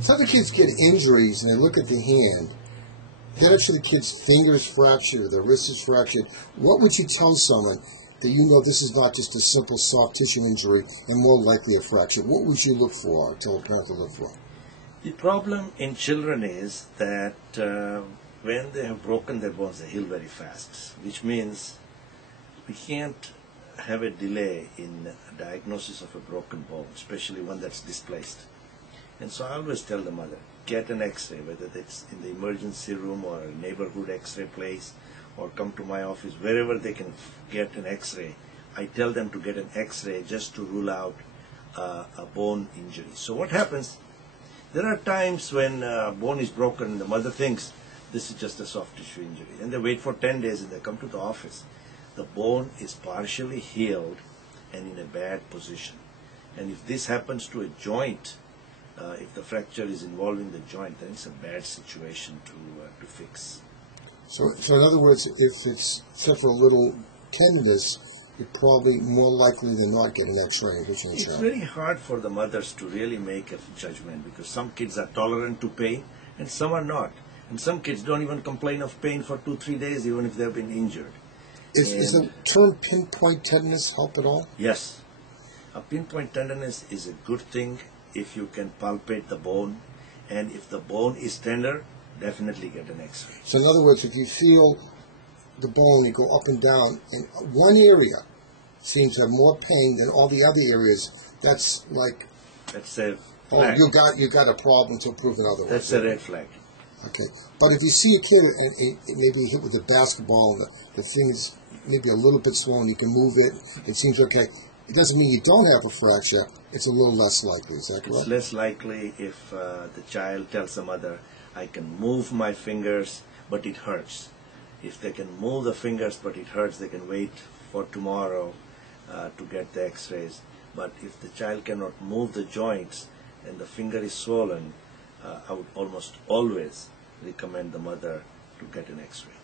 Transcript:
Some of the kids get injuries and they look at the hand. Then actually the kid's finger's fractured, their wrist is fractured. What would you tell someone that you know this is not just a simple soft tissue injury and more likely a fracture? What would you look for, tell a parent to look for? The problem in children is that when they have broken their bones, they heal very fast, which means we can't have a delay in diagnosis of a broken bone, especially one that's displaced. And so I always tell the mother, get an x-ray, whether it's in the emergency room or a neighborhood x-ray place, or come to my office, wherever they can get an x-ray. I tell them to get an x-ray just to rule out a bone injury. So what happens, there are times when bone is broken and the mother thinks this is just a soft tissue injury, and they wait for 10 days and they come to the office. The bone is partially healed and in a bad position. And if this happens to a joint, if the fracture is involving the joint, then it's a bad situation to fix. So in other words, if it's except for a little tenderness, you're probably more likely than not get an x-ray. It's very hard for the mothers to really make a judgment, because some kids are tolerant to pain and some are not. And some kids don't even complain of pain for 2-3 days even if they've been injured. Is the term pinpoint tenderness help at all? Yes. A pinpoint tenderness is a good thing if you can palpate the bone, and if the bone is tender, definitely get an x-ray. So in other words, if you feel the bone, you go up and down, and one area seems to have more pain than all the other areas, that's like, that's a flag. Oh, you got a problem to prove another one. That's a red flag. Okay, but if you see a kid and maybe hit with a basketball and the thing is maybe a little bit swollen, you can move it, it seems okay. It doesn't mean you don't have a fracture. It's a little less likely. Is that correct? It's less likely if the child tells the mother, I can move my fingers, but it hurts. If they can move the fingers, but it hurts, they can wait for tomorrow to get the x-rays. But if the child cannot move the joints and the finger is swollen, I would almost always recommend the mother to get an x-ray.